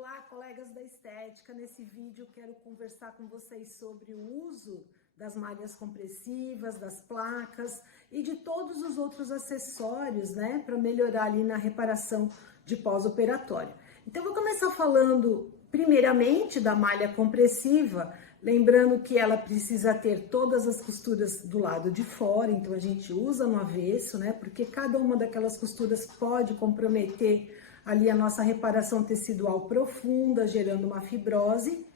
Olá, colegas da estética. Nesse vídeo eu quero conversar com vocês sobre o uso das malhas compressivas, das placas e de todos os outros acessórios, né, para melhorar ali na reparação de pós-operatório. Então, eu vou começar falando primeiramente da malha compressiva, lembrando que ela precisa ter todas as costuras do lado de fora, então a gente usa no avesso, né, porque cada uma daquelas costuras pode comprometer ali a nossa reparação tecidual profunda, gerando uma fibrose.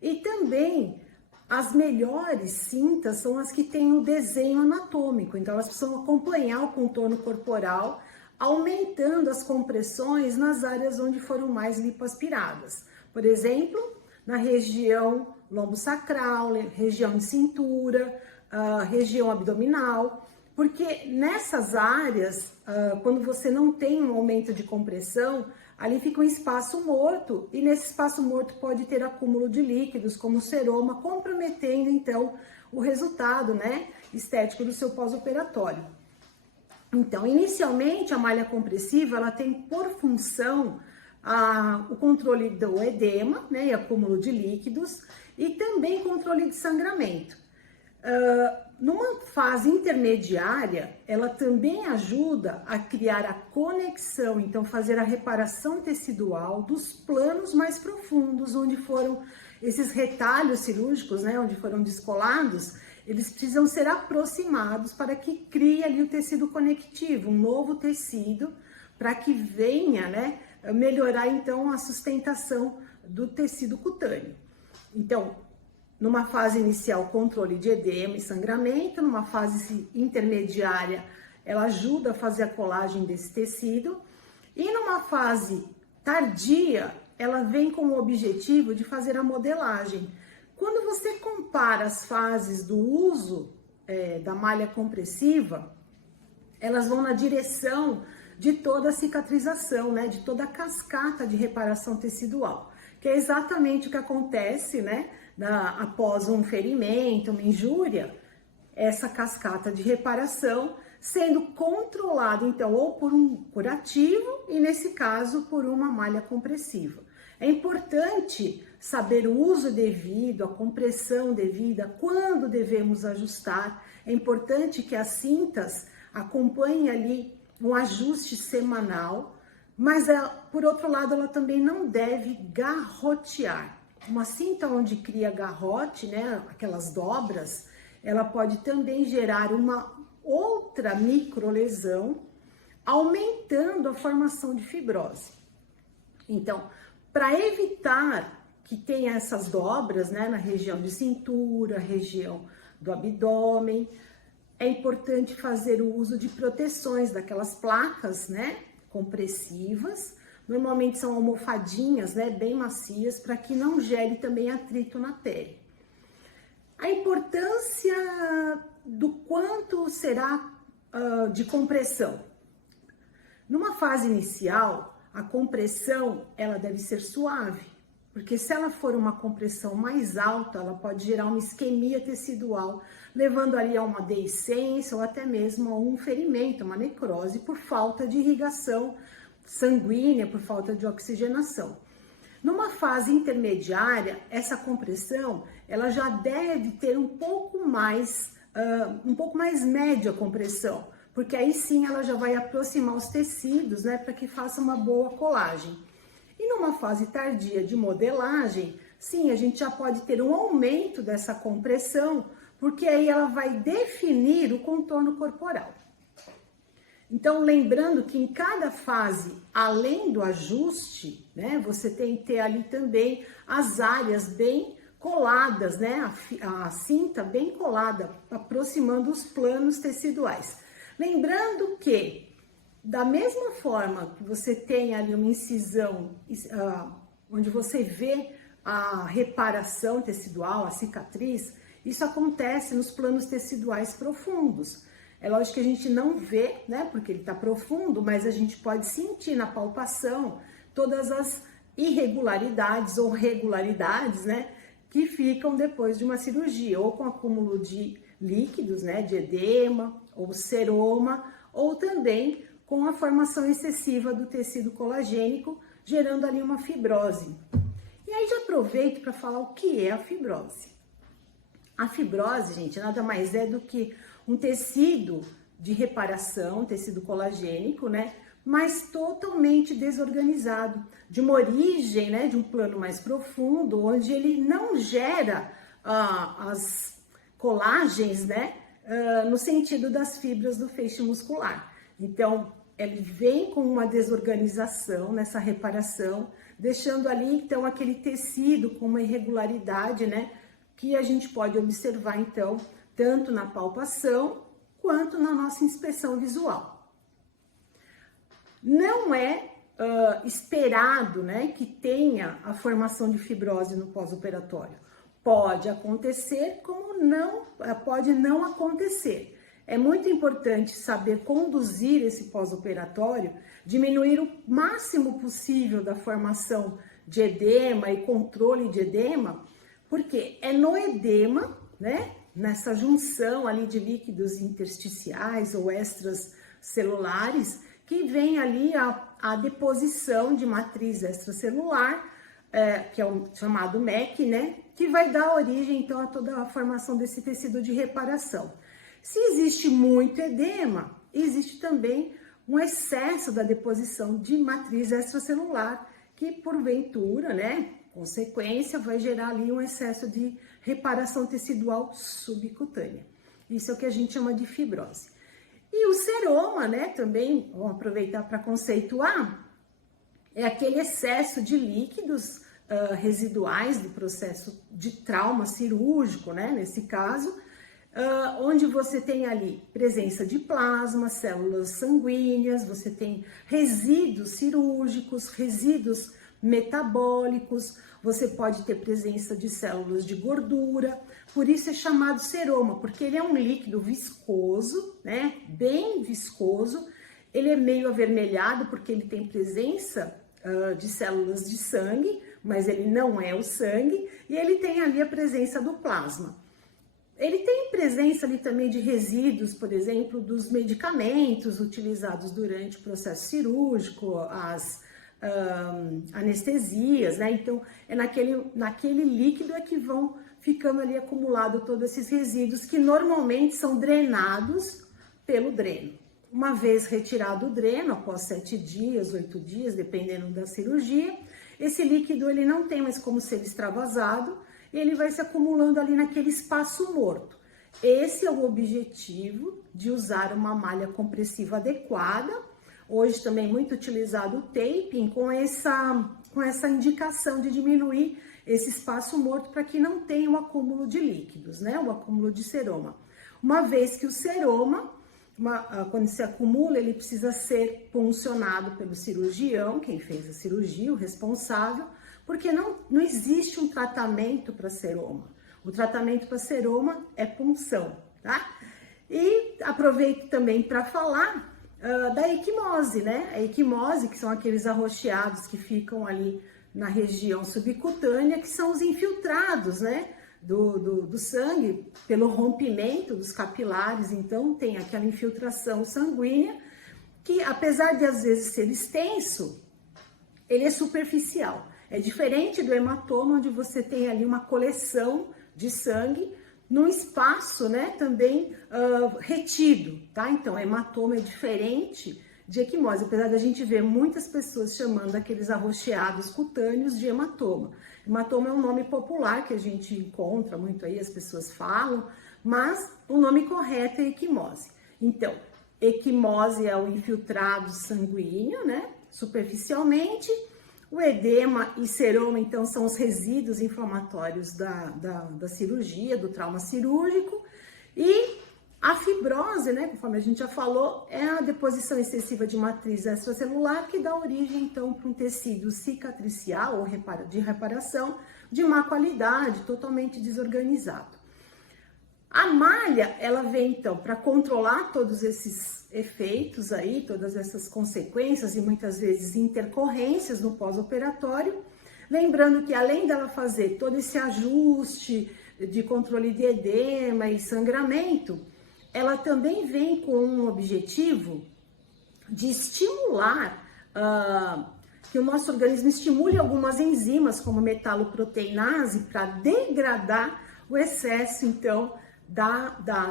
E também as melhores cintas são as que têm o desenho anatômico, então elas precisam acompanhar o contorno corporal, aumentando as compressões nas áreas onde foram mais lipoaspiradas. Por exemplo, na região lombo-sacral, região de cintura, região abdominal. Porque nessas áreas, quando você não tem um aumento de compressão, ali fica um espaço morto e nesse espaço morto pode ter acúmulo de líquidos, como seroma, comprometendo então o resultado, né, estético do seu pós-operatório. Então, inicialmente a malha compressiva ela tem por função o controle do edema, né, e acúmulo de líquidos e também controle de sangramento. Numa fase intermediária, ela também ajuda a criar a conexão, então fazer a reparação tecidual dos planos mais profundos, onde foram esses retalhos cirúrgicos, né, onde foram descolados, eles precisam ser aproximados para que crie ali o tecido conectivo, um novo tecido, para que venha, né, melhorar então a sustentação do tecido cutâneo. Então, numa fase inicial, controle de edema e sangramento. Numa fase intermediária, ela ajuda a fazer a colagem desse tecido. E numa fase tardia, ela vem com o objetivo de fazer a modelagem. Quando você compara as fases do uso da malha compressiva, elas vão na direção de toda a cicatrização, né? De toda a cascata de reparação tecidual, que é exatamente o que acontece, né? Após um ferimento, uma injúria, essa cascata de reparação sendo controlada, então, ou por um curativo e, nesse caso, por uma malha compressiva. É importante saber o uso devido, a compressão devida, quando devemos ajustar. É importante que as cintas acompanhem ali um ajuste semanal, mas, por outro lado, ela também não deve garrotear. Uma cinta onde cria garrote, né, aquelas dobras, ela pode também gerar uma outra microlesão, aumentando a formação de fibrose. Então, para evitar que tenha essas dobras, né, na região de cintura, região do abdômen, é importante fazer o uso de proteções daquelas placas, né, compressivas. Normalmente são almofadinhas, né, bem macias, para que não gere também atrito na pele. A importância do quanto será de compressão. Numa fase inicial, a compressão ela deve ser suave, porque se ela for uma compressão mais alta, ela pode gerar uma isquemia tecidual, levando ali a uma deiscência ou até mesmo a um ferimento, uma necrose por falta de irrigação sanguínea, por falta de oxigenação. Numa fase intermediária, essa compressão ela já deve ter um pouco mais média a compressão, porque aí sim ela já vai aproximar os tecidos, né, para que faça uma boa colagem. E numa fase tardia de modelagem, sim, a gente já pode ter um aumento dessa compressão, porque aí ela vai definir o contorno corporal. Então, lembrando que em cada fase, além do ajuste, né, você tem que ter ali também as áreas bem coladas, né, a cinta bem colada, aproximando os planos teciduais. Lembrando que, da mesma forma que você tem ali uma incisão, onde você vê a reparação tecidual, a cicatriz, isso acontece nos planos teciduais profundos. É lógico que a gente não vê, né, porque ele está profundo, mas a gente pode sentir na palpação todas as irregularidades ou regularidades, né, que ficam depois de uma cirurgia, ou com acúmulo de líquidos, né, de edema, ou seroma, ou também com a formação excessiva do tecido colagênico, gerando ali uma fibrose. E aí já aproveito para falar o que é a fibrose. A fibrose, gente, nada mais é do que um tecido de reparação, tecido colagênico, né? Mas totalmente desorganizado, de uma origem, né? De um plano mais profundo, onde ele não gera as colagens, né? No sentido das fibras do feixe muscular. Então, ele vem com uma desorganização nessa reparação, deixando ali, então, aquele tecido com uma irregularidade, né? Que a gente pode observar, então, tanto na palpação quanto na nossa inspeção visual. Não é esperado, né, que tenha a formação de fibrose no pós-operatório. Pode acontecer, como não, pode não acontecer. É muito importante saber conduzir esse pós-operatório, diminuir o máximo possível da formação de edema e controle de edema, porque é no edema, né, nessa junção ali de líquidos intersticiais ou extracelulares, que vem ali a deposição de matriz extracelular, que é o chamado MEC, né, que vai dar origem, então, a toda a formação desse tecido de reparação. Se existe muito edema, existe também um excesso da deposição de matriz extracelular, que porventura, né, consequência, vai gerar ali um excesso de reparação tecidual subcutânea. Isso é o que a gente chama de fibrose. E o seroma, né, também, vamos aproveitar para conceituar, é aquele excesso de líquidos residuais do processo de trauma cirúrgico, né, nesse caso, onde você tem ali presença de plasma, células sanguíneas, você tem resíduos cirúrgicos, resíduos metabólicos, você pode ter presença de células de gordura, por isso é chamado seroma, porque ele é um líquido viscoso, né, bem viscoso, ele é meio avermelhado porque ele tem presença de células de sangue, mas ele não é o sangue, e ele tem ali a presença do plasma. Ele tem presença ali também de resíduos, por exemplo, dos medicamentos utilizados durante o processo cirúrgico, as anestesias, né? Então, é naquele líquido é que vão ficando ali acumulados todos esses resíduos que normalmente são drenados pelo dreno. Uma vez retirado o dreno, após 7 dias, 8 dias, dependendo da cirurgia, esse líquido ele não tem mais como ser extravasado, ele vai se acumulando ali naquele espaço morto. Esse é o objetivo de usar uma malha compressiva adequada. Hoje também muito utilizado o taping com essa indicação de diminuir esse espaço morto para que não tenha o acúmulo de líquidos, né? O acúmulo de seroma. Uma vez que o seroma, quando se acumula, ele precisa ser puncionado pelo cirurgião, quem fez a cirurgia, o responsável, porque não existe um tratamento para seroma. O tratamento para seroma é punção, tá? E aproveito também para falar da equimose, né? A equimose, que são aqueles arroxeados que ficam ali na região subcutânea, que são os infiltrados, né? Do sangue, pelo rompimento dos capilares, então tem aquela infiltração sanguínea, que apesar de às vezes ser extenso, ele é superficial. É diferente do hematoma, onde você tem ali uma coleção de sangue num espaço, né, também retido, tá? Então, hematoma é diferente de equimose, apesar da gente ver muitas pessoas chamando aqueles arroxeados cutâneos de hematoma. Hematoma é um nome popular que a gente encontra muito aí, as pessoas falam, mas o nome correto é equimose. Então, equimose é o infiltrado sanguíneo, né, superficialmente. O edema e seroma, então, são os resíduos inflamatórios da cirurgia, do trauma cirúrgico. E a fibrose, né, conforme a gente já falou, é a deposição excessiva de matriz extracelular que dá origem, então, para um tecido cicatricial ou de reparação de má qualidade, totalmente desorganizado. A malha, ela vem, então, para controlar todos esses efeitos aí, todas essas consequências e muitas vezes intercorrências no pós-operatório. Lembrando que além dela fazer todo esse ajuste de controle de edema e sangramento, ela também vem com um objetivo de estimular que o nosso organismo estimule algumas enzimas, como metaloproteinase, para degradar o excesso, então,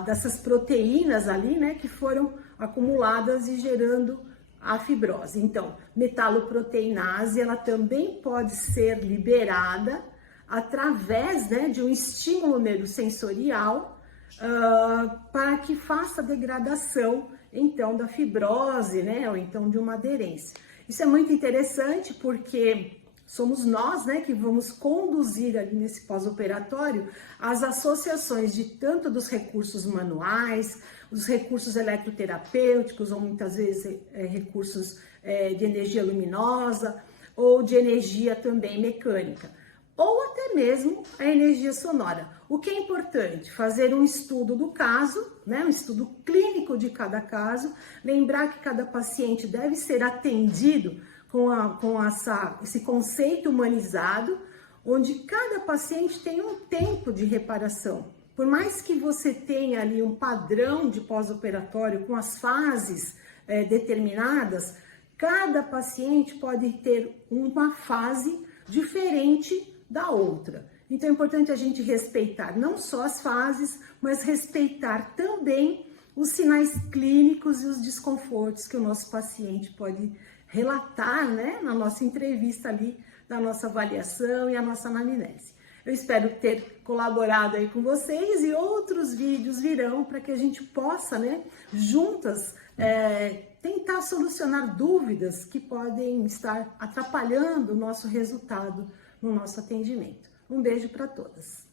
dessas proteínas ali, né, que foram acumuladas e gerando a fibrose. Então, metaloproteinase, ela também pode ser liberada através, né, de um estímulo neurosensorial para que faça a degradação, então, da fibrose, né, ou então de uma aderência. Isso é muito interessante porque somos nós, né, que vamos conduzir ali nesse pós-operatório as associações de tanto dos recursos manuais, os recursos eletroterapêuticos, ou muitas vezes recursos de energia luminosa, ou de energia também mecânica, ou até mesmo a energia sonora. O que é importante? Fazer um estudo do caso, né, um estudo clínico de cada caso, lembrar que cada paciente deve ser atendido com esse conceito humanizado, onde cada paciente tem um tempo de reparação. Por mais que você tenha ali um padrão de pós-operatório com as fases determinadas, cada paciente pode ter uma fase diferente da outra. Então é importante a gente respeitar não só as fases, mas respeitar também os sinais clínicos e os desconfortos que o nosso paciente pode relatar, né, na nossa entrevista ali, da nossa avaliação e a nossa anamnese. Eu espero ter colaborado aí com vocês e outros vídeos virão para que a gente possa, né, juntas, tentar solucionar dúvidas que podem estar atrapalhando o nosso resultado no nosso atendimento. Um beijo para todas.